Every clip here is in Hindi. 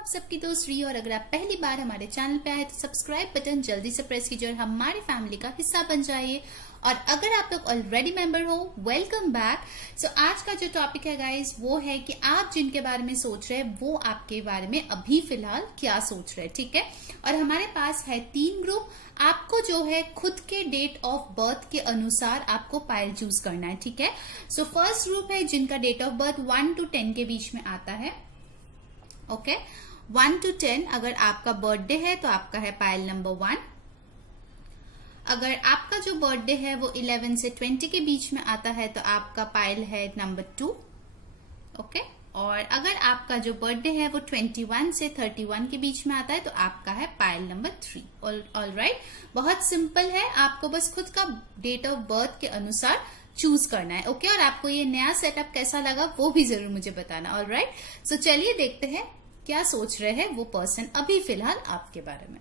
आप सबकी दोस्त री, और अगर आप पहली बार हमारे चैनल पे आए तो सब्सक्राइब बटन जल्दी से प्रेस कीजिए और हमारी फैमिली का हिस्सा बन जाइए। और अगर आप लोग ऑलरेडी मेंबर हो, वेलकम बैक। सो आज का जो टॉपिक है गाइस वो है कि आप जिनके बारे में सोच रहे हैं वो आपके बारे में अभी फिलहाल क्या सोच रहे हैं, ठीक है। और हमारे पास है 3 ग्रुप। आपको जो है खुद के डेट ऑफ बर्थ के अनुसार आपको पायल चूज करना है, ठीक है। सो फर्स्ट ग्रुप है जिनका डेट ऑफ बर्थ 1 to 10 के बीच में आता है। ओके 1 to 10 अगर आपका बर्थडे है तो आपका है पायल नंबर 1। अगर आपका जो बर्थडे है वो 11 से 20 के बीच में आता है तो आपका पायल है नंबर 2। ओके और अगर आपका जो बर्थडे है वो 21 से 31 के बीच में आता है तो आपका है पायल नंबर 3। ऑल राइट, बहुत सिंपल है, आपको बस खुद का डेट ऑफ बर्थ के अनुसार चूज करना है। ओके और आपको ये नया सेटअप कैसा लगा वो भी जरूर मुझे बताना। ऑल राइट, सो चलिए देखते हैं क्या सोच रहे हैं वो पर्सन अभी फिलहाल आपके बारे में।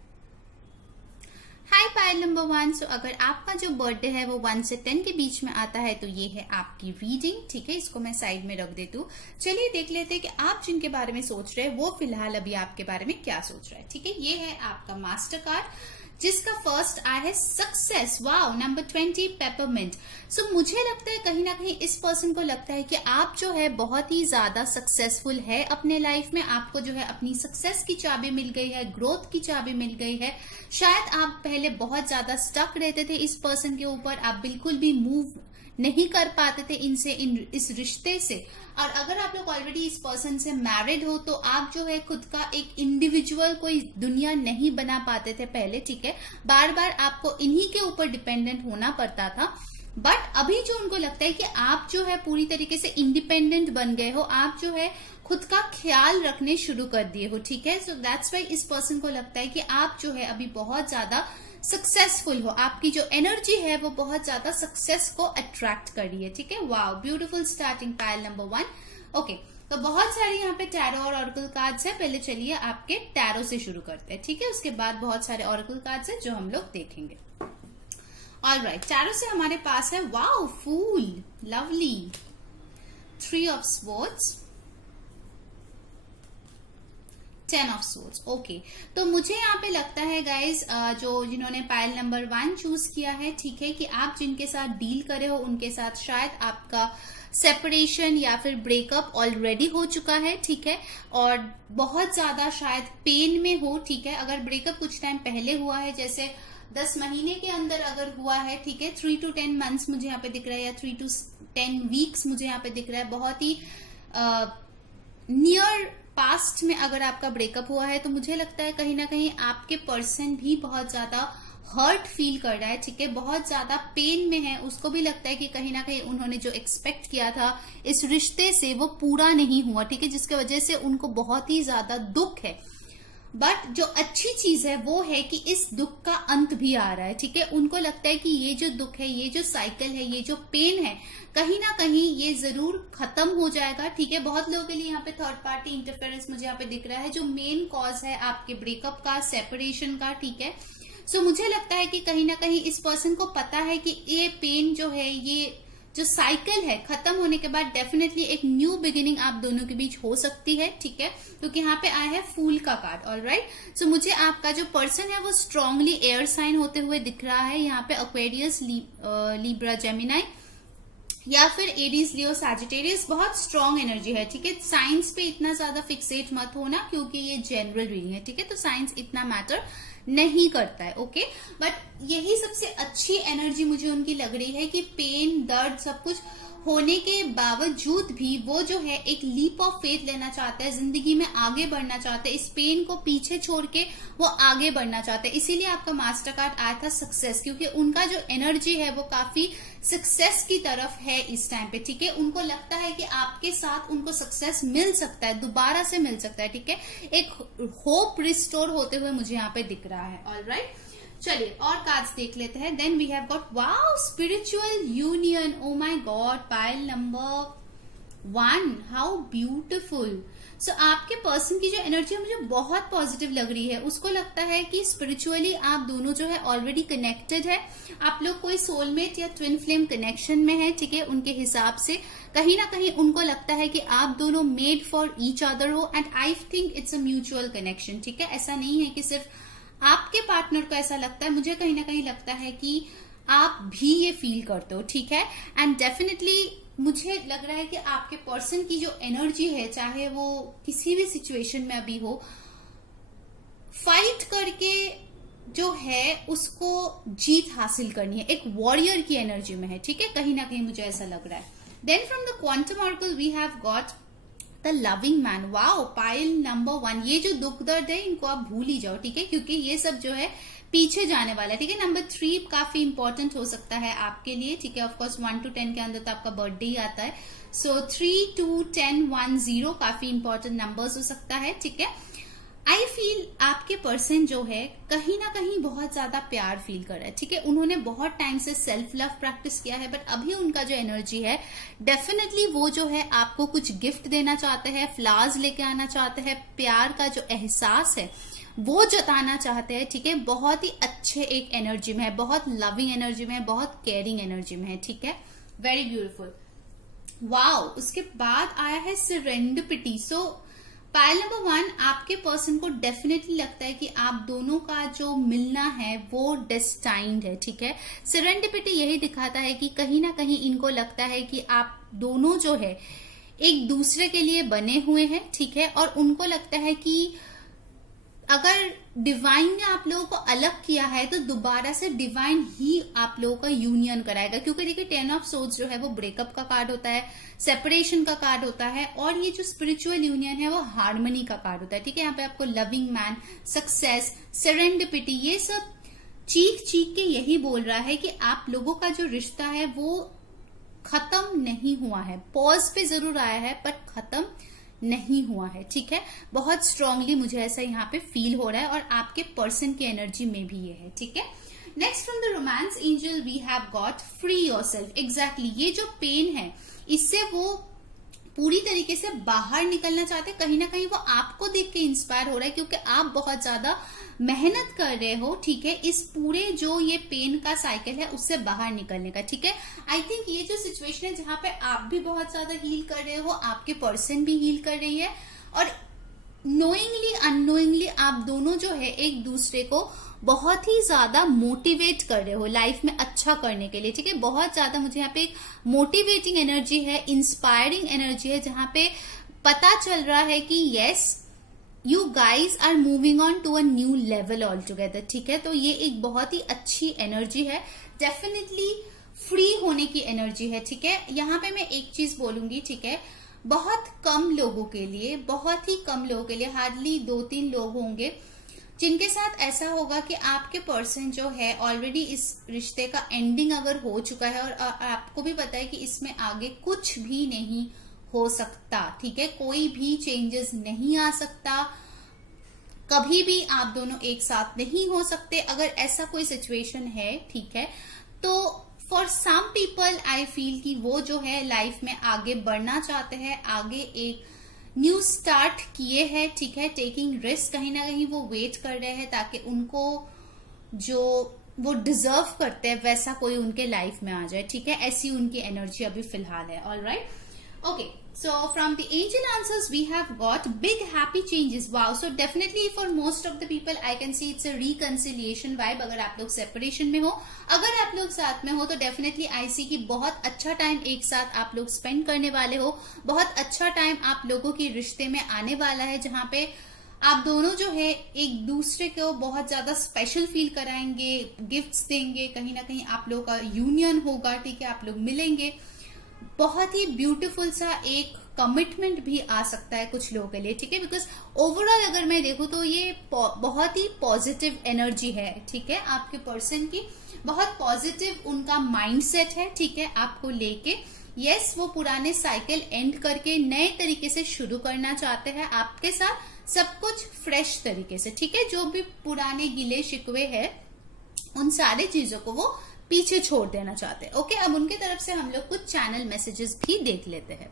हाय पायल नंबर 1। सो अगर आपका जो बर्थडे है वो 1 से 10 के बीच में आता है तो ये है आपकी रीडिंग, ठीक है। इसको मैं साइड में रख देती हूँ। चलिए देख लेते हैं कि आप जिनके बारे में सोच रहे हैं वो फिलहाल अभी आपके बारे में क्या सोच रहा है, ठीक है। ये है आपका मास्टर कार्ड जिसका फर्स्ट आया है success. Wow, number 20 peppermint. So मुझे लगता है कहीं ना कहीं इस पर्सन को लगता है कि आप जो है बहुत ही ज्यादा सक्सेसफुल है अपने लाइफ में। आपको जो है अपनी सक्सेस की चाबी मिल गई है, ग्रोथ की चाबी मिल गई है। शायद आप पहले बहुत ज्यादा स्टक रहते थे इस पर्सन के ऊपर, आप बिल्कुल भी मूव नहीं कर पाते थे इस रिश्ते से। और अगर आप लोग ऑलरेडी इस पर्सन से मैरिड हो तो आप जो है खुद का एक इंडिविजुअल कोई दुनिया नहीं बना पाते थे पहले, ठीक है। बार बार आपको इन्हीं के ऊपर डिपेंडेंट होना पड़ता था। बट अभी जो उनको लगता है कि आप जो है पूरी तरीके से इंडिपेंडेंट बन गए हो, आप जो है खुद का ख्याल रखने शुरू कर दिए हो, ठीक है। सो दैट्स वाई इस पर्सन को लगता है कि आप जो है अभी बहुत ज्यादा सक्सेसफुल हो। आपकी जो एनर्जी है वो बहुत ज्यादा सक्सेस को अट्रैक्ट कर रही है, ठीक है। वाओ, ब्यूटीफुल स्टार्टिंग पायल नंबर 1। ओके तो बहुत सारे यहाँ पे टैरो और ऑरेकल कार्ड्स है। पहले चलिए आपके टैरो से शुरू करते हैं, ठीक है। उसके बाद बहुत सारे ऑरेकल कार्ड्स है जो हम लोग देखेंगे। ऑल राइट, टैरो से हमारे पास है वाओ फूल, lovely, 3 of Swords, 10 of Swords। Okay तो मुझे यहाँ पे लगता है गाइज जो जिन्होंने पायल नंबर 1 चूज किया है, ठीक है, कि आप जिनके साथ डील करे हो उनके साथ शायद आपका सेपरेशन या फिर ब्रेकअप ऑलरेडी हो चुका है, ठीक है। और बहुत ज्यादा शायद पेन में हो, ठीक है। अगर ब्रेकअप कुछ टाइम पहले हुआ है, जैसे 10 महीने के अंदर अगर हुआ है, ठीक है, 3 to 10 months मुझे यहाँ पे दिख रहा है, या 3 to 10 weeks मुझे यहाँ पे दिख रहा है। बहुत ही नियर पास्ट में अगर आपका ब्रेकअप हुआ है तो मुझे लगता है कहीं ना कहीं आपके पर्सन भी बहुत ज्यादा हर्ट फील कर रहा है, ठीक है, बहुत ज्यादा पेन में है। उसको भी लगता है कि कहीं ना कहीं उन्होंने जो एक्सपेक्ट किया था इस रिश्ते से वो पूरा नहीं हुआ, ठीक है, जिसकी वजह से उनको बहुत ही ज्यादा दुख है। बट जो अच्छी चीज है वो है कि इस दुख का अंत भी आ रहा है, ठीक है। उनको लगता है कि ये जो दुख है, ये जो साइकिल है, ये जो पेन है, कहीं ना कहीं ये जरूर खत्म हो जाएगा, ठीक है। बहुत लोगों के लिए यहाँ पे थर्ड पार्टी इंटरफेरेंस मुझे यहाँ पे दिख रहा है जो मेन कॉज है आपके ब्रेकअप का, सेपरेशन का, ठीक है। सो मुझे लगता है कि कहीं ना कहीं इस पर्सन को पता है कि ये पेन जो है, ये जो साइकिल है, खत्म होने के बाद डेफिनेटली एक न्यू बिगिनिंग आप दोनों के बीच हो सकती है, ठीक है। क्योंकि यहाँ पे आया है फूल का कार्ड। ऑल राइट, सो मुझे आपका जो पर्सन है वो स्ट्रांगली एयर साइन होते हुए दिख रहा है। यहाँ पे एक्वेरियस, लिब्रा, जेमिनाई या फिर एरीज, लियो, सैजिटेरियस, बहुत स्ट्रांग एनर्जी है, ठीक है। साइंस पे इतना ज्यादा फिक्सेट मत होना क्योंकि ये जनरल रीडिंग है, ठीक है, तो साइंस इतना मैटर नहीं करता है। ओके बट यही सबसे अच्छी एनर्जी मुझे उनकी लग रही है कि पेन, दर्द, सब कुछ होने के बावजूद भी वो जो है एक लीप ऑफ फेथ लेना चाहते हैं, जिंदगी में आगे बढ़ना चाहते हैं, इस पेन को पीछे छोड़ के वो आगे बढ़ना चाहते हैं। इसीलिए आपका मास्टर कार्ड आया था सक्सेस, क्योंकि उनका जो एनर्जी है वो काफी सक्सेस की तरफ है इस टाइम पे, ठीक है। उनको लगता है कि आपके साथ उनको सक्सेस मिल सकता है, दोबारा से मिल सकता है, ठीक है। एक होप रिस्टोर होते हुए मुझे यहाँ पे दिख रहा है। ऑल राइट, चलिए और कार्ड्स देख लेते हैं। Then we have got wow spiritual union. Oh my God, Payal number 1, how beautiful. So आपके पर्सन की जो एनर्जी मुझे बहुत पॉजिटिव लग रही है। उसको लगता है कि स्पिरिचुअली आप दोनों जो है ऑलरेडी कनेक्टेड है, आप लोग कोई सोलमेट या ट्विन फ्लेम कनेक्शन में है, ठीक है। उनके हिसाब से कहीं ना कहीं उनको लगता है कि आप दोनों मेड फॉर ईच अदर हो, and I think it's a mutual connection, ठीक है। ऐसा नहीं है कि सिर्फ आपके पार्टनर को ऐसा लगता है, मुझे कहीं ना कहीं लगता है कि आप भी ये फील करते हो, ठीक है। एंड डेफिनेटली मुझे लग रहा है कि आपके पर्सन की जो एनर्जी है, चाहे वो किसी भी सिचुएशन में अभी हो, फाइट करके जो है उसको जीत हासिल करनी है, एक वॉरियर की एनर्जी में है, ठीक है। कहीं ना कहीं मुझे ऐसा लग रहा है। Then from the quantum oracle we have got the loving man. Wow, pile number 1। ये जो दुख दर्द है इनको आप भूल ही जाओ, ठीक है, क्योंकि ये सब जो है पीछे जाने वाला है, ठीक है। नंबर 3 काफी इंपॉर्टेंट हो सकता है आपके लिए, ठीक है। ऑफकोर्स 1 to 10 के अंदर तो आपका बर्थडे ही आता है, सो 3, 2, 10, 1, 0 काफी इंपॉर्टेंट नंबर्स हो सकता है, ठीक है। आई फील आपके पर्सन जो है कहीं ना कहीं बहुत ज्यादा प्यार फील कर रहा है, ठीक है। उन्होंने बहुत टाइम से सेल्फ लव प्रैक्टिस किया है, बट अभी उनका जो एनर्जी है डेफिनेटली वो जो है आपको कुछ गिफ्ट देना चाहते हैं, फ्लावर्स लेके आना चाहते हैं, प्यार का जो एहसास है वो जताना चाहते हैं, ठीक है। बहुत ही अच्छे एक एनर्जी में है, बहुत लविंग एनर्जी में है, बहुत केयरिंग एनर्जी में है, ठीक है। Very beautiful. वाओ, उसके बाद आया है सेरेंडिपिटी। सो पाइल नंबर 1, आपके पर्सन को डेफिनेटली लगता है कि आप दोनों का जो मिलना है वो डेस्टाइन्ड है, ठीक है। सेरेंडिपिटी यही दिखाता है कि कहीं ना कहीं इनको लगता है कि आप दोनों जो है एक दूसरे के लिए बने हुए हैं, ठीक है। और उनको लगता है कि अगर डिवाइन ने आप लोगों को अलग किया है तो दोबारा से डिवाइन ही आप लोगों का यूनियन कराएगा, क्योंकि देखिए 10 ऑफ सोर्ड्स जो है वो ब्रेकअप का कार्ड होता है, सेपरेशन का कार्ड होता है, और ये जो स्पिरिचुअल यूनियन है वो हार्मनी का कार्ड होता है, ठीक है। यहाँ पे आपको लविंग मैन, सक्सेस, सेरेंडिपिटी, ये सब चीख चीख के यही बोल रहा है कि आप लोगों का जो रिश्ता है वो खत्म नहीं हुआ है, पॉज पे जरूर आया है पर खत्म नहीं हुआ है, ठीक है। बहुत स्ट्रांगली मुझे ऐसा यहाँ पे फील हो रहा है, और आपके पर्सन की एनर्जी में भी ये है, ठीक है। Next from the romance angel we have got free yourself. Exactly, ये जो पेन है इससे वो पूरी तरीके से बाहर निकलना चाहते हैं। कहीं ना कहीं वो आपको देख के इंस्पायर हो रहा है, क्योंकि आप बहुत ज्यादा मेहनत कर रहे हो, ठीक है, इस पूरे जो ये पेन का साइकिल है उससे बाहर निकलने का, ठीक है। आई थिंक ये जो सिचुएशन है जहां पे आप भी बहुत ज्यादा हील कर रहे हो, आपके पर्सन भी हील कर रही है, और नोइंगली अननोइंगली आप दोनों जो है एक दूसरे को बहुत ही ज्यादा मोटिवेट कर रहे हो लाइफ में अच्छा करने के लिए, ठीक है। बहुत ज्यादा मुझे यहाँ पे एक मोटिवेटिंग एनर्जी है, इंस्पायरिंग एनर्जी है, जहां पे पता चल रहा है कि yes you guys are moving on to a new level all together, ठीक है। तो ये एक बहुत ही अच्छी एनर्जी है, डेफिनेटली फ्री होने की एनर्जी है, ठीक है। यहाँ पे मैं एक चीज बोलूंगी, ठीक है, बहुत कम लोगों के लिए, बहुत ही कम लोगों के लिए, हार्डली 2-3 लोग होंगे जिनके साथ ऐसा होगा कि आपके पर्सन जो है ऑलरेडी इस रिश्ते का एंडिंग अगर हो चुका है और आपको भी पता है कि इसमें आगे कुछ भी नहीं हो सकता, ठीक है, कोई भी चेंजेस नहीं आ सकता, कभी भी आप दोनों एक साथ नहीं हो सकते। अगर ऐसा कोई सिचुएशन है, ठीक है, तो for some people I feel कि वो जो है लाइफ में आगे बढ़ना चाहते हैं, आगे एक न्यू स्टार्ट किए हैं, ठीक है, टेकिंग रिस्क, कहीं ना कहीं वो वेट कर रहे हैं ताकि उनको जो वो डिजर्व करते हैं वैसा कोई उनके लाइफ में आ जाए, ठीक है। ऐसी उनकी एनर्जी अभी फिलहाल है। All right, okay, so from the angel answers we have got big happy changes. Wow, so definitely for most of the people I can see it's a reconciliation vibe. अगर आप लोग separation में हो, अगर आप लोग साथ में हो तो definitely I see कि बहुत अच्छा टाइम एक साथ आप लोग spend करने वाले हो, बहुत अच्छा टाइम आप लोगों की रिश्ते में आने वाला है, जहाँ पे आप दोनों जो है एक दूसरे को बहुत ज्यादा स्पेशल फील कराएंगे, गिफ्ट्स देंगे, कहीं ना कहीं आप लोगों का यूनियन होगा, ठीक है, आप लोग मिलेंगे, बहुत ही ब्यूटीफुल सा एक कमिटमेंट भी आ सकता है कुछ लोगों के लिए, ठीक है। बिकॉज ओवरऑल अगर मैं देखूं तो ये बहुत ही पॉजिटिव एनर्जी है, ठीक है, आपके पर्सन की बहुत पॉजिटिव उनका माइंडसेट है, ठीक है, आपको लेके। यस, वो पुराने साइकिल एंड करके नए तरीके से शुरू करना चाहते हैं आपके साथ, सब कुछ फ्रेश तरीके से, ठीक है। जो भी पुराने गिले शिकवे है उन सारे चीजों को वो पीछे छोड़ देना चाहते हैं। ओके, अब उनके तरफ से हम लोग कुछ चैनल मैसेजेस भी देख लेते हैं।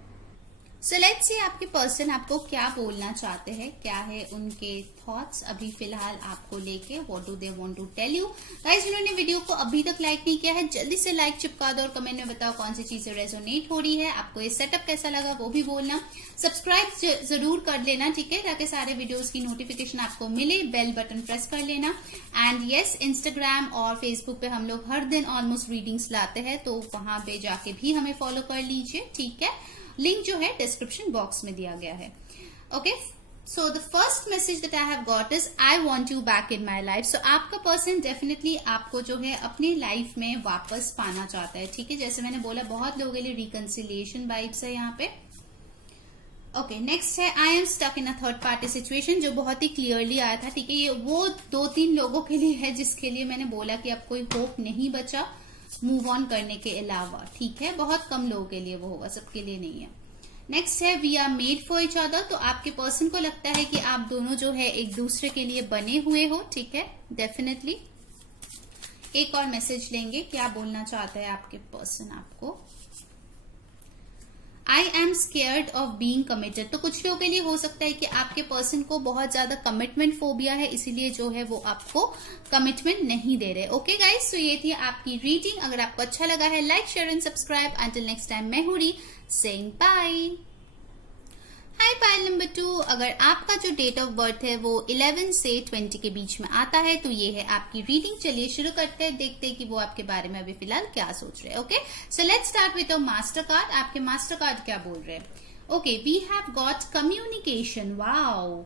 सो लेट्स सी आपके पर्सन आपको क्या बोलना चाहते हैं, क्या है उनके थॉट्स अभी फिलहाल आपको लेके, what do they want to tell you. Guys, जिन्होंने वीडियो को अभी तक लाइक नहीं किया है जल्दी से लाइक चिपका दो और कमेंट में बताओ कौन सी चीजें रेजोनेट हो रही है, आपको ये सेटअप कैसा लगा वो भी बोलना। सब्सक्राइब जरूर कर लेना, ठीक है, ताकि सारे वीडियोस की नोटिफिकेशन आपको मिले। बेल बटन प्रेस कर लेना। एंड यस, इंस्टाग्राम और फेसबुक पे हम लोग हर दिन ऑलमोस्ट रीडिंग्स लाते हैं, तो वहां पे जाके भी हमें फॉलो कर लीजिए, ठीक है। लिंक जो है डिस्क्रिप्शन बॉक्स में दिया गया है। Okay, so the first message that I have got is I want you back in my life. So आपका पर्सन डेफिनेटली आपको जो है अपनी लाइफ में वापस पाना चाहता है, ठीक है। जैसे मैंने बोला, बहुत लोगों के लिए रिकंसिलिएशन वाइब्स है यहाँ पे। ओके, नेक्स्ट है I am stuck in a third party situation, जो बहुत ही क्लियरली आया था, ठीक है। ये वो 2-3 लोगों के लिए है जिसके लिए मैंने बोला कि अब कोई होप नहीं बचा मूव ऑन करने के अलावा, ठीक है। बहुत कम लोगों के लिए वो होगा, सबके लिए नहीं है। नेक्स्ट है we are made for each other. तो आपके पर्सन को लगता है कि आप दोनों जो है एक दूसरे के लिए बने हुए हो, ठीक है, डेफिनेटली। एक और मैसेज लेंगे, क्या बोलना चाहता है आपके पर्सन आपको। I am scared of being committed. तो कुछ लोगों के लिए हो सकता है कि आपके पर्सन को बहुत ज्यादा कमिटमेंट फोबिया है, इसीलिए जो है वो आपको कमिटमेंट नहीं दे रहे। ओके गाइस, तो ये थी आपकी रीडिंग। अगर आपको अच्छा लगा है like share and subscribe. Until next time, मैं हूं री सेइंग बाय। हाय पाइल नंबर 2, अगर आपका जो डेट ऑफ बर्थ है वो 11 से 20 के बीच में आता है तो ये है आपकी रीडिंग। चलिए शुरू करते हैं, देखते हैं कि वो आपके बारे में अभी फिलहाल क्या सोच रहे हैं। Okay, so let's start with a master card. आपके मास्टर कार्ड क्या बोल रहे हैं। Okay, we have got communication. Wow,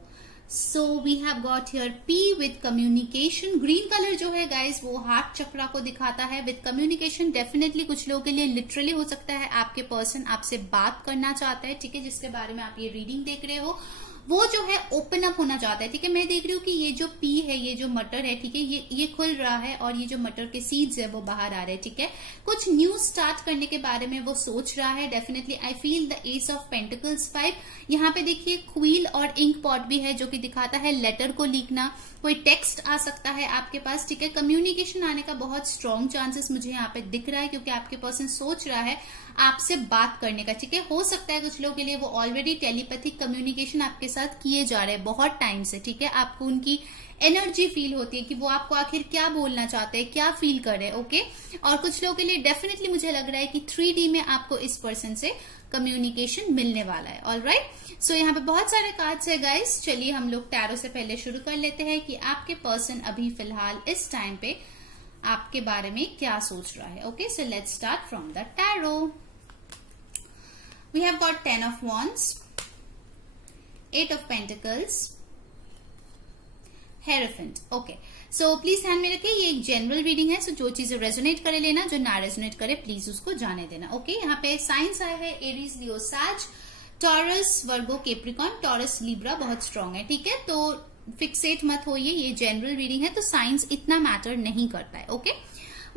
so we have got here P with communication. Green colour जो है गाइस वो हार्ट चक्रा को दिखाता है विद कम्युनिकेशन। डेफिनेटली कुछ लोगों के लिए लिटरली हो सकता है आपके पर्सन आपसे बात करना चाहता है, ठीक है, जिसके बारे में आप ये रीडिंग देख रहे हो वो जो है ओपन अप होना चाहता है, ठीक है। मैं देख रही हूँ कि ये जो पी है, ये जो मटर है, ठीक है, ये खुल रहा है और ये जो मटर के सीड्स है वो बाहर आ रहे हैं, ठीक है। कुछ न्यू स्टार्ट करने के बारे में वो सोच रहा है। Definitely I feel the S of pentacles 5। यहाँ पे देखिए क्वील और इंक पॉट भी है जो कि दिखाता है लेटर को लिखना, कोई टेक्स्ट आ सकता है आपके पास, ठीक है। कम्युनिकेशन आने का बहुत स्ट्रॉन्ग चांसेस मुझे यहाँ पे दिख रहा है, क्योंकि आपके पर्सन सोच रहा है आपसे बात करने का, ठीक है। हो सकता है कुछ लोगों के लिए वो ऑलरेडी टेलीपैथिक कम्युनिकेशन आपके साथ किए जा रहे हैं बहुत टाइम से, ठीक है। आपको उनकी एनर्जी फील होती है कि वो आपको आखिर क्या बोलना चाहते हैं, क्या फील कर रहे हैं, ओके। और कुछ लोगों के लिए डेफिनेटली मुझे लग रहा है कि 3D में आपको इस पर्सन से कम्युनिकेशन मिलने वाला है। ऑलराइट, सो यहाँ पे बहुत सारे कार्ड्स है गाइस। चलिए हम लोग टैरो से पहले शुरू कर लेते हैं कि आपके पर्सन अभी फिलहाल इस टाइम पे आपके बारे में क्या सोच रहा है। Okay, so let's start from the tarot. We have got 10 of wands, 8 of pentacles, hierophant. Okay, so please ध्यान में रखिए ये एक जनरल रीडिंग है, सो जो चीजें रेजोनेट करे लेना, जो ना रेजोनेट करे प्लीज उसको जाने देना। ओके, यहाँ पे साइंस आए हैं एरीज, लियो, सैज, टॉरस, वर्गो, कैप्रिकॉर्न। टॉरस, लिब्रा बहुत स्ट्रांग है, ठीक है, तो फिक्सेट मत होइए, ये जनरल रीडिंग है तो साइंस इतना मैटर नहीं करता है। ओके,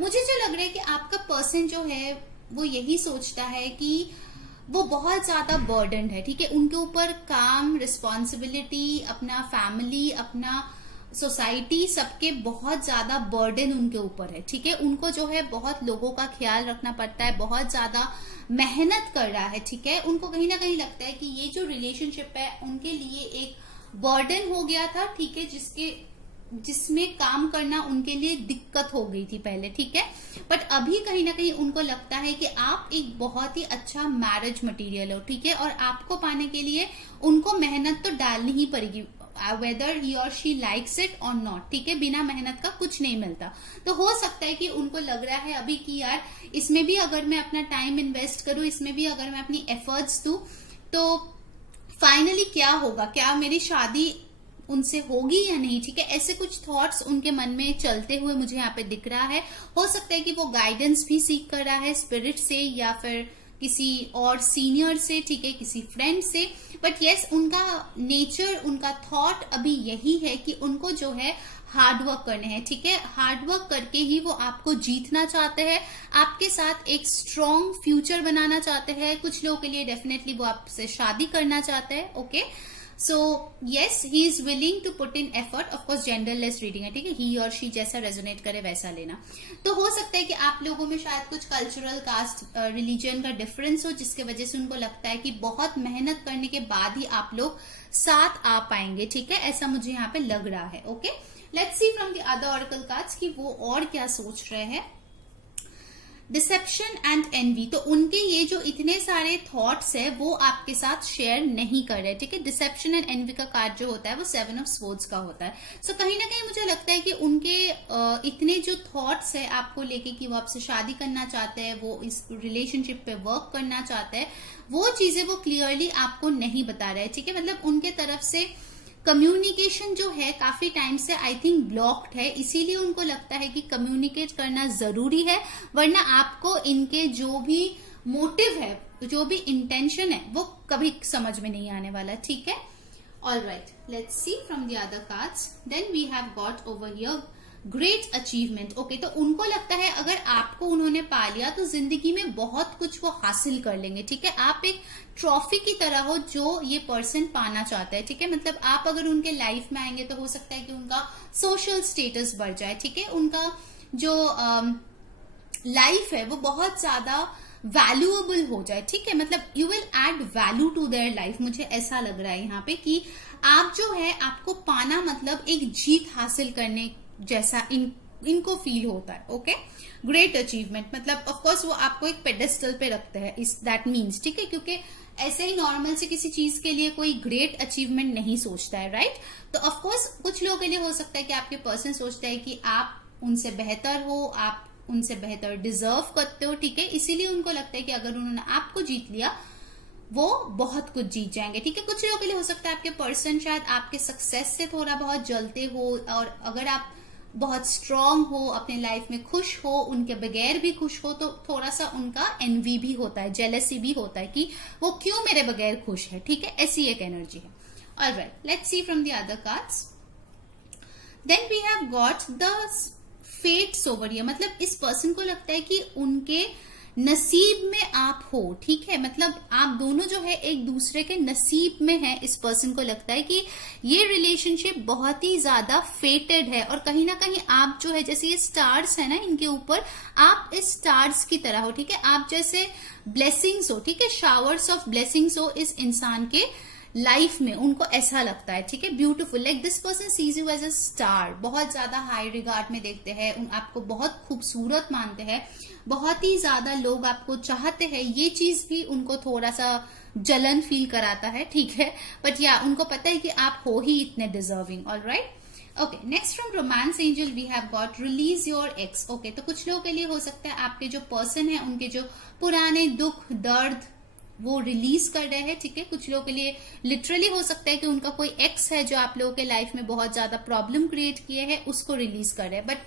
मुझे जो लग रहा है कि आपका पर्सन जो है वो यही सोचता है कि वो बहुत ज्यादा बर्डन है, ठीक है। उनके ऊपर काम, रिस्पॉन्सिबिलिटी, अपना फैमिली, अपना सोसाइटी, सबके बहुत ज्यादा बर्डन उनके ऊपर है, ठीक है। उनको जो है बहुत लोगों का ख्याल रखना पड़ता है, बहुत ज्यादा मेहनत कर रहा है, ठीक है। उनको कहीं ना कहीं लगता है कि ये जो रिलेशनशिप है उनके लिए एक बर्डन हो गया था, ठीक है, जिसमें काम करना उनके लिए दिक्कत हो गई थी पहले, ठीक है। बट अभी कहीं ना कहीं उनको लगता है कि आप एक बहुत ही अच्छा मैरिज मटेरियल हो, ठीक है, और आपको पाने के लिए उनको मेहनत तो डालनी ही पड़ेगी, वेदर ही और शी लाइक्स इट और नॉट, ठीक है। बिना मेहनत का कुछ नहीं मिलता। तो हो सकता है कि उनको लग रहा है अभी कि यार इसमें भी अगर मैं अपना टाइम इन्वेस्ट करूं, इसमें भी अगर मैं अपनी एफर्ट्स दूं तो फाइनली क्या होगा, क्या मेरी शादी उनसे होगी या नहीं, ठीक है। ऐसे कुछ थॉट्स उनके मन में चलते हुए मुझे यहाँ पे दिख रहा है। हो सकता है कि वो गाइडेंस भी सीख कर रहा है स्पिरिट से या फिर किसी और सीनियर से, ठीक है, किसी फ्रेंड से। बट यस, उनका नेचर, उनका थॉट अभी यही है कि उनको जो है हार्डवर्क करने हैं, ठीक है। हार्डवर्क करके ही वो आपको जीतना चाहते हैं, आपके साथ एक स्ट्रॉन्ग फ्यूचर बनाना चाहते हैं। कुछ लोगों के लिए डेफिनेटली वो आपसे शादी करना चाहते हैं, okay. So yes, he is willing to put in effort. Of course genderless reading है, ठीक है, ही और शी जैसा रेजोनेट करे वैसा लेना। तो हो सकता है कि आप लोगों में शायद कुछ कल्चरल, कास्ट, रिलीजन का डिफरेंस हो, जिसके वजह से उनको लगता है कि बहुत मेहनत करने के बाद ही आप लोग साथ आ पाएंगे, ठीक है, ऐसा मुझे यहाँ पे लग रहा है। Okay, let's see from the other oracle cards कि वो और क्या सोच रहे हैं। डिसेप्शन एंड एनवी, तो उनके ये जो इतने सारे थॉट्स है वो आपके साथ शेयर नहीं कर रहे, ठीक है। डिसेप्शन एंड एनवी का कार्ड जो होता है वो 7 ऑफ स्वॉर्ड्स का होता है। सो कहीं ना कहीं मुझे लगता है कि उनके इतने जो थॉट्स है आपको लेके कि वो आपसे शादी करना चाहते हैं, वो इस रिलेशनशिप पे वर्क करना चाहते हैं, वो चीजें वो क्लियरली आपको नहीं बता रहे हैं, ठीक है। मतलब उनके तरफ से कम्युनिकेशन जो है काफी टाइम से आई थिंक ब्लॉक्ड है, इसीलिए उनको लगता है कि कम्युनिकेट करना जरूरी है, वरना आपको इनके जो भी मोटिव है, जो भी इंटेंशन है, वो कभी समझ में नहीं आने वाला, ठीक है। Alright, let's see from the other cards. Then we have got over here great achievement. Okay, तो उनको लगता है अगर आपको उन्होंने पा लिया तो जिंदगी में बहुत कुछ वो हासिल कर लेंगे, ठीक है। आप एक ट्रॉफी की तरह हो जो ये पर्सन पाना चाहता है, ठीक है। मतलब आप अगर उनके लाइफ में आएंगे तो हो सकता है कि उनका सोशल स्टेटस बढ़ जाए, ठीक है, उनका जो लाइफ है वो बहुत ज्यादा वैल्यूएबल हो जाए, ठीक है। मतलब you will add value to their life. मुझे ऐसा लग रहा है यहाँ पे कि आप जो है आपको पाना मतलब एक जीत हासिल करने जैसा इनको फील होता है। ओके, ग्रेट अचीवमेंट मतलब ऑफकोर्स वो आपको एक पेडेस्टल पे रखते हैं, इस दैट मीन्स, ठीक है, क्योंकि ऐसे ही नॉर्मल से किसी चीज के लिए कोई ग्रेट अचीवमेंट नहीं सोचता है, राइट। तो ऑफकोर्स कुछ लोगों के लिए हो सकता है कि आपके पर्सन सोचते हैं कि आप उनसे बेहतर हो, आप उनसे बेहतर डिजर्व करते हो, ठीक है, इसीलिए उनको लगता है कि अगर उन्होंने आपको जीत लिया वो बहुत कुछ जीत जाएंगे, ठीक है। कुछ लोगों के लिए हो सकता है आपके पर्सन शायद आपके सक्सेस से थोड़ा बहुत जलते हो, और अगर आप बहुत स्ट्रांग हो, अपने लाइफ में खुश हो, उनके बगैर भी खुश हो, तो थोड़ा सा उनका एनवी भी होता है, जेलसी भी होता है कि वो क्यों मेरे बगैर खुश है, ठीक है, ऐसी एक एनर्जी है। Alright, let's see from the other cards. Then we have got the fates over here. मतलब इस पर्सन को लगता है कि उनके नसीब में आप हो, ठीक है। मतलब आप दोनों जो है एक दूसरे के नसीब में है। इस पर्सन को लगता है कि ये रिलेशनशिप बहुत ही ज्यादा फेटेड है, और कहीं ना कहीं आप जो है, जैसे ये स्टार्स है ना इनके ऊपर, आप इस स्टार्स की तरह हो, ठीक है। आप जैसे ब्लेसिंग्स हो, ठीक है, शावर्स ऑफ ब्लेसिंग्स हो इस इंसान के लाइफ में, उनको ऐसा लगता है, ठीक है। Beautiful, like this person sees you as a star, बहुत ज्यादा हाई रिगार्ड में देखते हैं, आपको बहुत खूबसूरत मानते हैं, बहुत ही ज्यादा लोग आपको चाहते हैं। ये चीज भी उनको थोड़ा सा जलन फील कराता है, ठीक है, बट या उनको पता है कि आप हो ही इतने deserving. Alright, okay, next from romance angel we have got release your ex. Okay, तो कुछ लोगों के लिए हो सकता है आपके जो पर्सन है उनके जो पुराने दुख दर्द वो रिलीज कर रहे हैं, ठीक है। कुछ लोगों के लिए लिटरली हो सकता है कि उनका कोई एक्स है जो आप लोगों के लाइफ में बहुत ज्यादा प्रॉब्लम क्रिएट किए हैं, उसको रिलीज कर रहे हैं। बट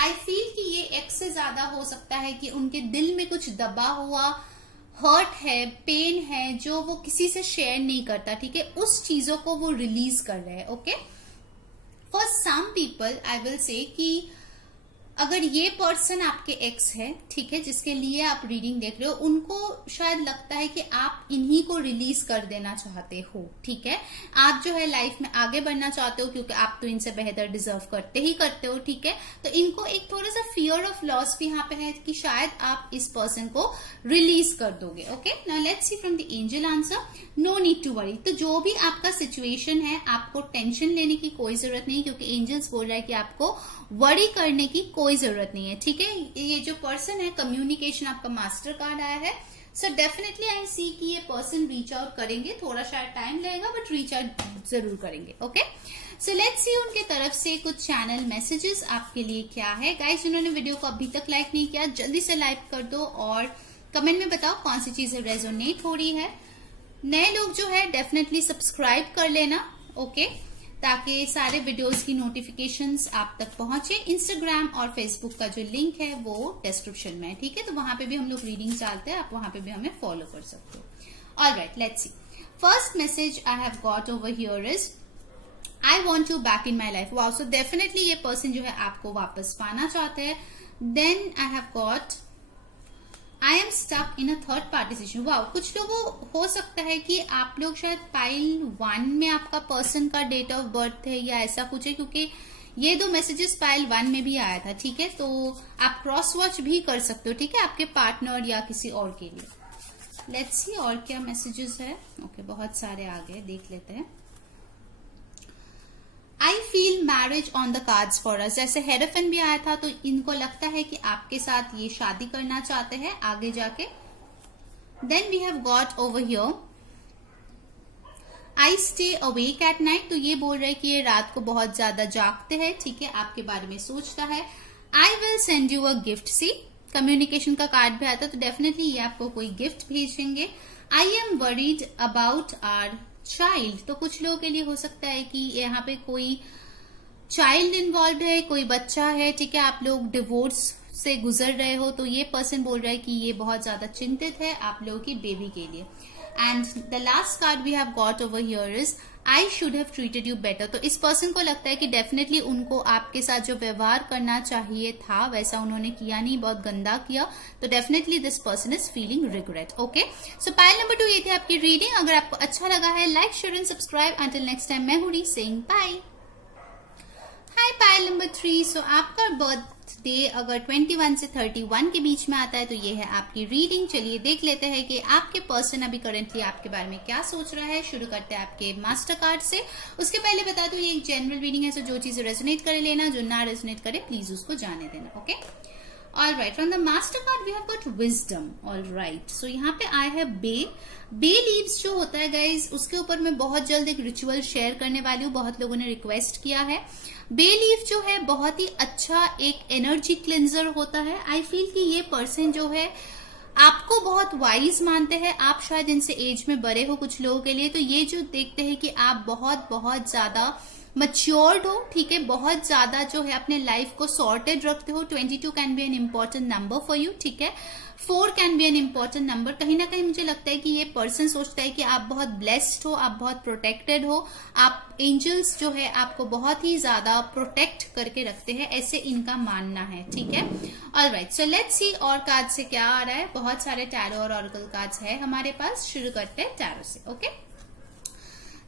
आई फील कि ये एक्स से ज्यादा हो सकता है कि उनके दिल में कुछ दबा हुआ हर्ट है, पेन है, जो वो किसी से शेयर नहीं करता, ठीक है, उस चीजों को वो रिलीज कर रहे हैं। Okay, for some people I will say कि अगर ये पर्सन आपके एक्स है, ठीक है, जिसके लिए आप रीडिंग देख रहे हो, उनको शायद लगता है कि आप इन्हीं को रिलीज कर देना चाहते हो, ठीक है। आप जो है लाइफ में आगे बढ़ना चाहते हो क्योंकि आप तो इनसे बेहतर डिजर्व करते ही करते हो, ठीक है। तो इनको एक थोड़ा सा फियर ऑफ लॉस भी यहाँ पे है कि शायद आप इस पर्सन को रिलीज कर दोगे। Okay, now let's see from the angel answer, no need to worry. तो जो भी आपका सिचुएशन है आपको टेंशन लेने की कोई जरूरत नहीं, क्योंकि एंजल्स बोल रहा है कि आपको वरी करने की कोई जरूरत नहीं है, ठीक है। ये जो पर्सन है, कम्युनिकेशन आपका मास्टर कार्ड आया है, सो डेफिनेटली आई सी कि ये पर्सन रीच आउट करेंगे, थोड़ा शायद टाइम लगेगा बट रीच आउट जरूर करेंगे। ओके, सो लेट्स सी उनके तरफ से कुछ चैनल मैसेजेस आपके लिए क्या है। गाइस, जिन्होंने वीडियो को अभी तक लाइक नहीं किया जल्दी से लाइक कर दो और कमेंट में बताओ कौन सी चीजें रेजोनेट हो रही है। नए लोग जो है डेफिनेटली सब्सक्राइब कर लेना, ओके, ताकि सारे वीडियोस की नोटिफिकेशंस आप तक पहुंचे। इंस्टाग्राम और फेसबुक का जो लिंक है वो डिस्क्रिप्शन में है, ठीक है, तो वहां पे भी हम लोग रीडिंग्स डालते हैं, आप वहां पे भी हमें फॉलो कर सकते हो। Alright, let's see, first message I have got over here is I want you back in my life. Wow, so definitely ये पर्सन जो है आपको वापस पाना चाहते हैं। Then I have got I am stuck in a third party situation. Wow, कुछ लोगों हो सकता है कि आप लोग शायद पाइल 1 में आपका पर्सन का डेट ऑफ बर्थ है या ऐसा कुछ है, क्योंकि ये 2 मैसेजेस पाइल 1 में भी आया था। ठीक है, तो आप क्रॉस वॉच भी कर सकते हो, ठीक है, आपके पार्टनर या किसी और के लिए। लेट्स सी और क्या मैसेजेस है। ओके, बहुत सारे आ गए, देख लेते हैं। I feel marriage on the cards for us. जैसे हेरोफेन भी आया था, तो इनको लगता है कि आपके साथ ये शादी करना चाहते हैं आगे जाके। Then we have got over here I stay awake at night. तो ये बोल रहे हैं कि ये रात को बहुत ज्यादा जागते हैं, ठीक है, आपके बारे में सोचता है। I will send you a gift. See, communication का कार्ड भी आता है, तो डेफिनेटली ये आपको कोई गिफ्ट भेजेंगे। I am worried about our child. तो कुछ लोगों के लिए हो सकता है कि यहाँ पे कोई चाइल्ड इन्वॉल्व है, कोई बच्चा है, ठीक है, आप लोग डिवोर्स से गुजर रहे हो, तो ये पर्सन बोल रहा है कि ये बहुत ज्यादा चिंतित है आप लोगों की बेबी के लिए। And the last card we have got over here is I should have treated you better. तो इस पर्सन को लगता है कि डेफिनेटली उनको आपके साथ जो व्यवहार करना चाहिए था वैसा उन्होंने किया नहीं, बहुत गंदा किया। तो definitely this person is feeling regret. Okay, so pile number 2 ये थी आपकी रीडिंग। अगर आपको अच्छा लगा है, like, share and subscribe. Until next time, मैं हूँ री सेइंग बाय। हाय पाइल नंबर 3। सो आपका बर्थडे अगर 21 से 31 के बीच में आता है तो ये है आपकी रीडिंग। चलिए देख लेते हैं कि आपके पर्सन अभी करेंटली आपके बारे में क्या सोच रहा है। शुरू करते हैं आपके मास्टर कार्ड से। उसके पहले बता दूं ये एक जनरल रीडिंग है, सो जो चीजें रेजोनेट करे लेना, जो ना रेजोनेट करे प्लीज उसको जाने देना। Okay, all right, from the master card we have got wisdom. All right, so यहाँ पे आया है बे लीव्स जो होता है गाइज, उसके ऊपर मैं बहुत जल्द एक रिचुअल शेयर करने वाली हूँ, बहुत लोगों ने रिक्वेस्ट किया है। बे लीफ जो है बहुत ही अच्छा एक एनर्जी क्लिंजर होता है। आई फील कि ये पर्सन जो है आपको बहुत वाइज मानते हैं, आप शायद इनसे एज में बड़े हो कुछ लोगों के लिए, तो ये जो देखते हैं कि आप बहुत बहुत ज्यादा मच्योर्ड हो, ठीक है, बहुत ज्यादा जो है अपने लाइफ को सॉर्टेड रखते हो। 22 can be an important number for you, ठीक है, 4 can be an important number. कहीं ना कहीं मुझे लगता है कि ये पर्सन सोचता है कि आप बहुत ब्लेस्ड हो, आप बहुत प्रोटेक्टेड हो, आप एंजल्स जो है आपको बहुत ही ज्यादा प्रोटेक्ट करके रखते हैं, ऐसे इनका मानना है, ठीक है। ऑलराइट, सो लेट्स सी और कार्ड से क्या आ रहा है। बहुत सारे टैरो और ऑरेकल कार्ड्स है हमारे पास। शुरू करते हैं टैरो से। Okay,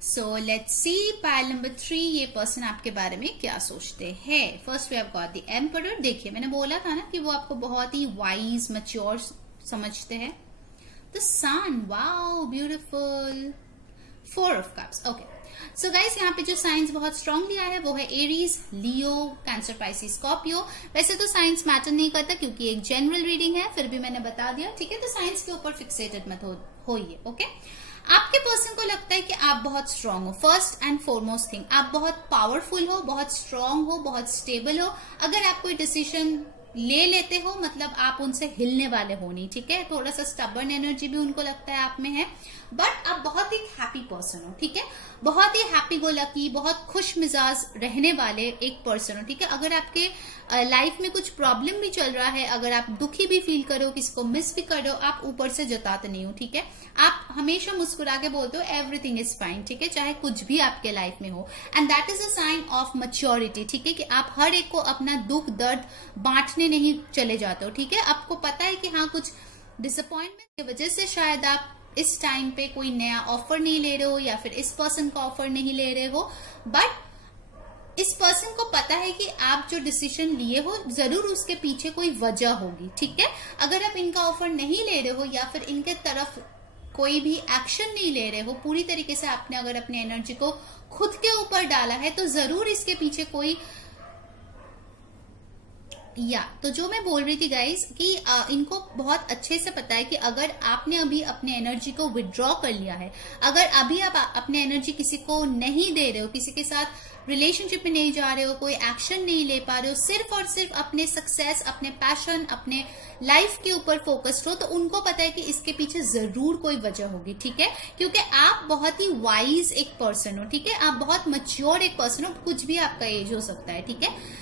so let's see pile number 3 ये पर्सन आपके बारे में क्या सोचते हैं। First we have got the emperor. देखिए मैंने बोला था ना कि वो आपको बहुत ही वाइज मैच्योर समझते हैं। The sun, wow beautiful. 4 of cups. Okay, so guys यहाँ पे जो साइंस बहुत स्ट्रांगली आया है वो है एरीज, लियो, कैंसर, पाइसिस, स्कॉर्पियो। वैसे तो साइंस मैटर नहीं करता क्योंकि एक जनरल रीडिंग है, फिर भी मैंने बता दिया, ठीक है, तो साइंस के ऊपर फिक्सेटेड मत होइए। ओके, आपके पर्सन को लगता है कि आप बहुत स्ट्रांग हो। फर्स्ट एंड फॉरमोस्ट थिंग, आप बहुत पावरफुल हो, बहुत स्ट्रांग हो, बहुत स्टेबल हो। अगर आप कोई डिसीजन ले लेते हो मतलब आप उनसे हिलने वाले हो नहीं, ठीक है। थोड़ा सा स्टबर्न एनर्जी भी उनको लगता है आप में है, बट आप बहुत ही हैप्पी पर्सन हो, ठीक है, बहुत ही हैप्पी गो लकी, बहुत खुश मिजाज रहने वाले एक पर्सन हो, ठीक है। अगर आपके लाइफ में कुछ प्रॉब्लम भी चल रहा है, अगर आप दुखी भी फील करो, किसी को मिस भी करो, आप ऊपर से जताते नहीं हो, ठीक है। आप हमेशा मुस्कुरा के बोलते हो एवरीथिंग इज फाइन, ठीक है, चाहे कुछ भी आपके लाइफ में हो। And that is a sign of maturity, ठीक है, कि आप हर एक को अपना दुख दर्द बांटने नहीं चले जाते हो, ठीक है। आपको पता है कि हाँ कुछ डिसअपॉइंटमेंट की वजह से शायद आप इस टाइम पे कोई नया ऑफर नहीं ले रहे हो या फिर इस पर्सन का ऑफर नहीं ले रहे हो, बट इस पर्सन को पता है कि आप जो डिसीजन लिए हो जरूर उसके पीछे कोई वजह होगी, ठीक है। अगर आप इनका ऑफर नहीं ले रहे हो या फिर इनके तरफ कोई भी एक्शन नहीं ले रहे हो, पूरी तरीके से आपने अगर अपनी एनर्जी को खुद के ऊपर डाला है तो जरूर इसके पीछे कोई तो जो मैं बोल रही थी गाइस कि इनको बहुत अच्छे से पता है कि अगर आपने अभी अपने एनर्जी को विड्रॉ कर लिया है, अगर अभी आप अपने एनर्जी किसी को नहीं दे रहे हो, किसी के साथ रिलेशनशिप में नहीं जा रहे हो, कोई एक्शन नहीं ले पा रहे हो, सिर्फ और सिर्फ अपने सक्सेस, अपने पैशन, अपने लाइफ के ऊपर फोकस्ड हो, तो उनको पता है कि इसके पीछे जरूर कोई वजह होगी, ठीक है। क्योंकि आप बहुत ही वाइज एक पर्सन हो, ठीक है, आप बहुत मैच्योर एक पर्सन हो, कुछ भी आपका एज हो सकता है, ठीक है।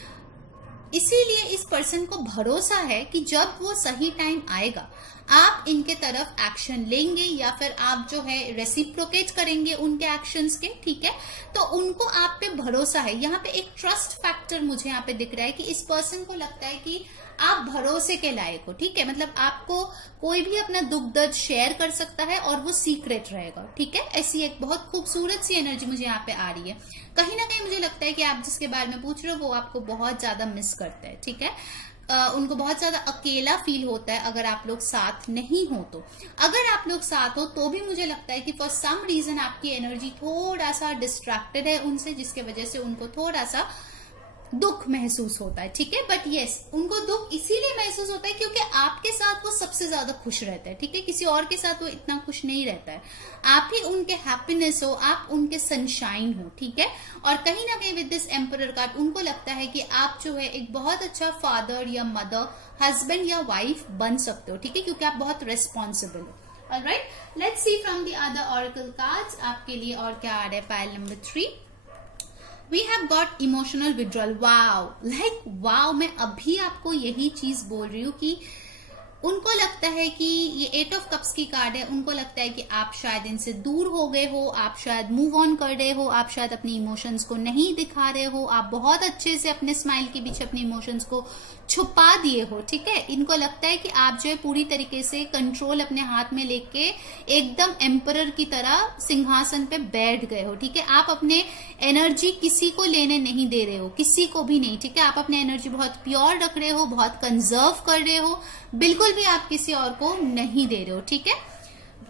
इसीलिए इस पर्सन को भरोसा है कि जब वो सही टाइम आएगा, आप इनके तरफ एक्शन लेंगे या फिर आप जो है रेसिप्रोकेट करेंगे उनके एक्शंस के, ठीक है। तो उनको आप पे भरोसा है, यहाँ पे एक ट्रस्ट फैक्टर मुझे यहाँ पे दिख रहा है कि इस पर्सन को लगता है कि आप भरोसे के लायक हो, ठीक है। मतलब आपको कोई भी अपना दुख दर्द शेयर कर सकता है और वो सीक्रेट रहेगा, ठीक है। ऐसी एक बहुत खूबसूरत सी एनर्जी मुझे यहाँ पे आ रही है। कहीं ना कहीं मुझे लगता है कि आप जिसके बारे में पूछ रहे हो वो आपको बहुत ज्यादा मिस करता है, ठीक है। उनको बहुत ज्यादा अकेला फील होता है अगर आप लोग साथ नहीं हो तो। अगर आप लोग साथ हो तो भी मुझे लगता है कि फॉर सम रीजन आपकी एनर्जी थोड़ा सा डिस्ट्रैक्टेड है उनसे, जिसके वजह से उनको थोड़ा सा दुख महसूस होता है, ठीक है। बट यस, उनको दुख इसीलिए महसूस होता है क्योंकि आपके साथ वो सबसे ज्यादा खुश रहता है, ठीक है। किसी और के साथ वो इतना खुश नहीं रहता है। आप ही उनके हैप्पीनेस हो, आप उनके सनशाइन हो, ठीक है। और कहीं ना कहीं विद दिस एम्परर कार्ड उनको लगता है कि आप जो है एक बहुत अच्छा फादर या मदर, हस्बैंड या वाइफ बन सकते हो, ठीक है, क्योंकि आप बहुत रेस्पॉन्सिबल हो। Alright, let's see from the other oracle cards आपके लिए और क्या आ रहा है। Pile number 3, We have got emotional withdrawal. Wow, like wow, मैं अभी आपको यही चीज बोल रही हूँ कि उनको लगता है कि ये 8 ऑफ कप्स की कार्ड है। उनको लगता है कि आप शायद इनसे दूर हो गए हो, आप शायद मूव ऑन कर रहे हो, आप शायद अपनी इमोशंस को नहीं दिखा रहे हो, आप बहुत अच्छे से अपने स्माइल के पीछे अपने इमोशंस को छुपा दिए हो, ठीक है। इनको लगता है कि आप जो है पूरी तरीके से कंट्रोल अपने हाथ में लेके एकदम एम्परर की तरह सिंहासन पे बैठ गए हो, ठीक है। आप अपने एनर्जी किसी को लेने नहीं दे रहे हो, किसी को भी नहीं, ठीक है। आप अपने एनर्जी बहुत प्योर रख रहे हो, बहुत कंजर्व कर रहे हो, बिल्कुल भी आप किसी और को नहीं दे रहे हो, ठीक है।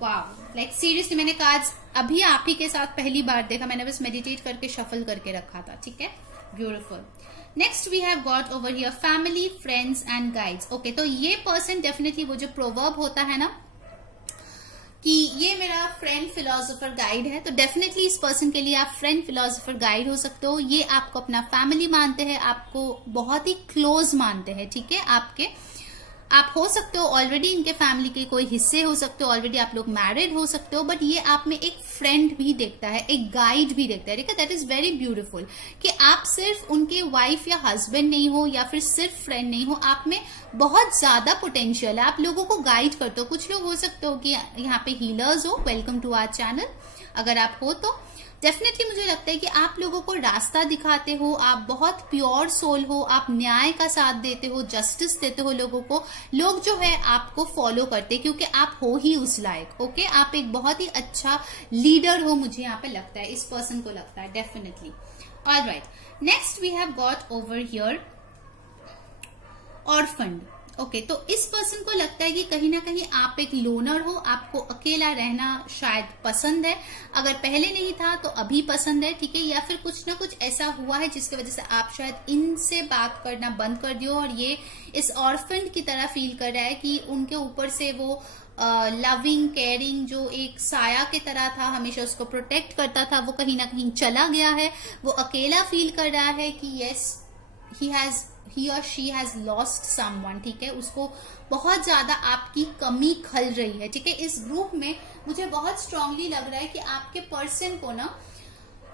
वाह, लाइक सीरियसली मैंने कार्ड्स अभी आप ही के साथ पहली बार देखा, मैंने बस मेडिटेट करके शफल करके रखा था, ठीक है। Beautiful. Next we have got over here family, friends and guides. Okay, तो ये पर्सन डेफिनेटली वो जो प्रोवर्ब होता है ना कि ये मेरा फ्रेंड फिलोसोफर गाइड है, तो डेफिनेटली इस पर्सन के लिए आप फ्रेंड फिलोसोफर गाइड हो सकते हो। ये आपको अपना फैमिली मानते हैं, आपको बहुत ही क्लोज मानते हैं, ठीक है। आप हो सकते हो ऑलरेडी इनके फैमिली के कोई हिस्से हो सकते हो, ऑलरेडी आप लोग मैरिड हो सकते हो, बट ये आप में एक फ्रेंड भी देखता है, एक गाइड भी देखता है, ठीक है। दैट इज वेरी ब्यूटीफुल कि आप सिर्फ उनके वाइफ या हस्बैंड नहीं हो या फिर सिर्फ फ्रेंड नहीं हो, आप में बहुत ज्यादा पोटेंशियल है, आप लोगों को गाइड करते हो। कुछ लोग हो सकते हो कि यहाँ पे हीलर्स हो, वेलकम टू आवर चैनल। अगर आप हो तो डेफिनेटली मुझे लगता है कि आप लोगों को रास्ता दिखाते हो, आप बहुत प्योर सोल हो, आप न्याय का साथ देते हो, जस्टिस देते हो लोगों को। लोग जो है आपको फॉलो करते हैं क्योंकि आप हो ही उस लायक, ओके। आप एक बहुत ही अच्छा लीडर हो, मुझे यहाँ पे लगता है, इस पर्सन को लगता है definitely. Alright, next we have got over here orphan. Okay, तो इस पर्सन को लगता है कि कहीं ना कहीं आप एक लोनर हो, आपको अकेला रहना शायद पसंद है। अगर पहले नहीं था तो अभी पसंद है, ठीक है। या फिर कुछ ना कुछ ऐसा हुआ है जिसकी वजह से आप शायद इनसे बात करना बंद कर दियो और ये इस ऑर्फन की तरह फील कर रहा है कि उनके ऊपर से वो लविंग केयरिंग जो एक साया की तरह था, हमेशा उसको प्रोटेक्ट करता था, वो कहीं ना कहीं चला गया है। वो अकेला फील कर रहा है कि yes he or she has lost someone, ठीक है। उसको बहुत ज्यादा आपकी कमी खल रही है, ठीक है। इस ग्रुप में मुझे बहुत स्ट्रांगली लग रहा है कि आपके पर्सन को ना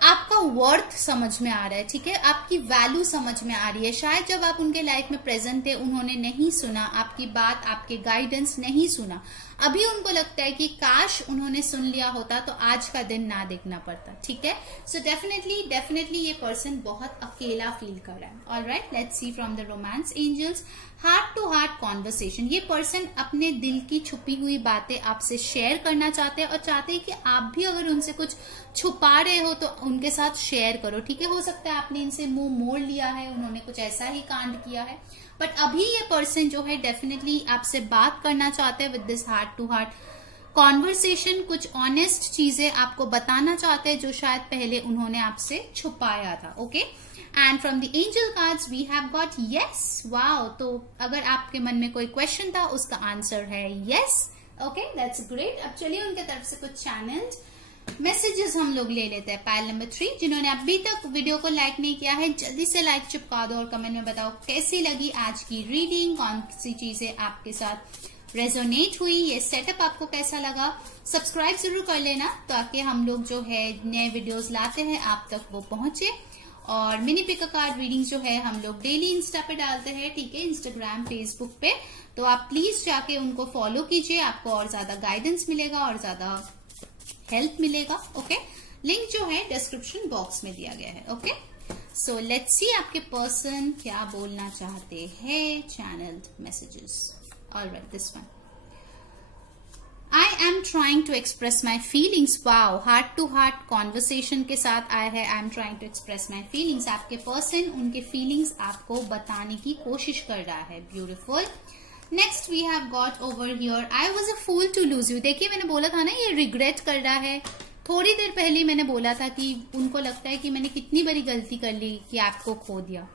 आपका वर्थ समझ में आ रहा है, ठीक है। आपकी वैल्यू समझ में आ रही है। शायद जब आप उनके लाइफ में प्रेजेंट थे उन्होंने नहीं सुना आपकी बात, आपके गाइडेंस नहीं सुना। अभी उनको लगता है कि काश उन्होंने सुन लिया होता तो आज का दिन ना देखना पड़ता, ठीक है। सो डेफिनेटली ये पर्सन बहुत अकेला फील कर रहा है। Alright, let's see from the romance angels. Heart to heart conversation. ये पर्सन अपने दिल की छुपी हुई बातें आपसे शेयर करना चाहते हैं और चाहते हैं कि आप भी अगर उनसे कुछ छुपा रहे हो तो उनके साथ शेयर करो, ठीक है। हो सकता है आपने इनसे मुंह मोड़ लिया है, उन्होंने कुछ ऐसा ही कांड किया है, बट अभी ये पर्सन जो है डेफिनेटली आपसे बात करना चाहते हैं with this heart to heart conversation. कुछ ऑनेस्ट चीजें आपको बताना चाहते हैं जो शायद पहले उन्होंने आपसे छुपाया था, okay. And from the angel cards we have got yes. Wow, तो अगर आपके मन में कोई क्वेश्चन था उसका आंसर है यस, ओके, दैट्स ग्रेट। अब चलिए उनके तरफ से कुछ चैलेंज मैसेजेस हम लोग ले लेते हैं। पाइल नंबर 3, जिन्होंने अभी तक वीडियो को लाइक नहीं किया है जल्दी से लाइक चिपका दो और कमेंट में बताओ कैसी लगी आज की रीडिंग, कौन सी चीजें आपके साथ रेजोनेट हुई, ये सेटअप आपको कैसा लगा। सब्सक्राइब जरूर कर लेना ताकि हम लोग जो है नए वीडियोस लाते हैं आप तक वो पहुंचे। और mini pick a card reading जो है हम लोग डेली इंस्टा पे डालते हैं, ठीक है, इंस्टाग्राम फेसबुक पे। तो आप प्लीज जाके उनको फॉलो कीजिए, आपको और ज्यादा गाइडेंस मिलेगा और ज्यादा हेल्प मिलेगा। ओके, लिंक जो है डिस्क्रिप्शन बॉक्स में दिया गया है। ओके, सो लेट्स सी आपके पर्सन क्या बोलना चाहते हैं। Channelled messages, alright, this one. I am trying to express my feelings. Wow, heart to heart conversation के साथ आया है I am trying to express my feelings। आपके पर्सन उनके फीलिंग्स आपको बताने की कोशिश कर रहा है। Beautiful. Next we have got over here, I was a fool to lose you। देखिए मैंने बोला था ना ये रिग्रेट कर रहा है। थोड़ी देर पहले मैंने बोला था कि उनको लगता है कि मैंने कितनी बड़ी गलती कर ली कि आपको खो दिया।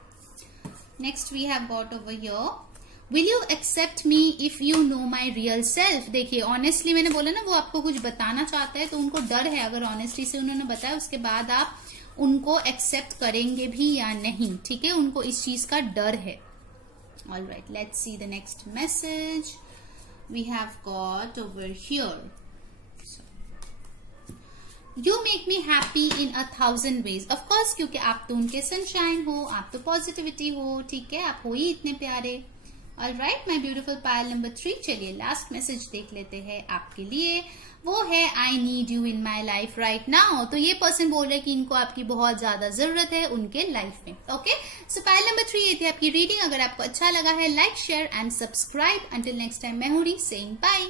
Next we have got over here, Will you accept me if you know my real self? देखिए ऑनेस्टली मैंने बोला ना वो आपको कुछ बताना चाहता है, तो उनको डर है अगर ऑनेस्टली से उन्होंने बताया उसके बाद आप उनको एक्सेप्ट करेंगे भी या नहीं, ठीक है, उनको इस चीज का डर है। All right, let's see the next message we have got over here. You make me happy in 1,000 ways. Of course, क्योंकि आप तो उनके सनशाइन हो, आप तो पॉजिटिविटी हो, ठीक है, आप हो ही इतने प्यारे। Alright, my beautiful pile number 3। चलिए लास्ट मैसेज देख लेते हैं आपके लिए, वो है I need you in my life right now। तो ये पर्सन बोल रहे हैं कि इनको आपकी बहुत ज्यादा जरूरत है उनके लाइफ में। ओके, सो पाइल नंबर 3 ये थी आपकी रीडिंग। अगर आपको अच्छा लगा है like share and subscribe. Until next time मैं हूँ री सेइंग बाय।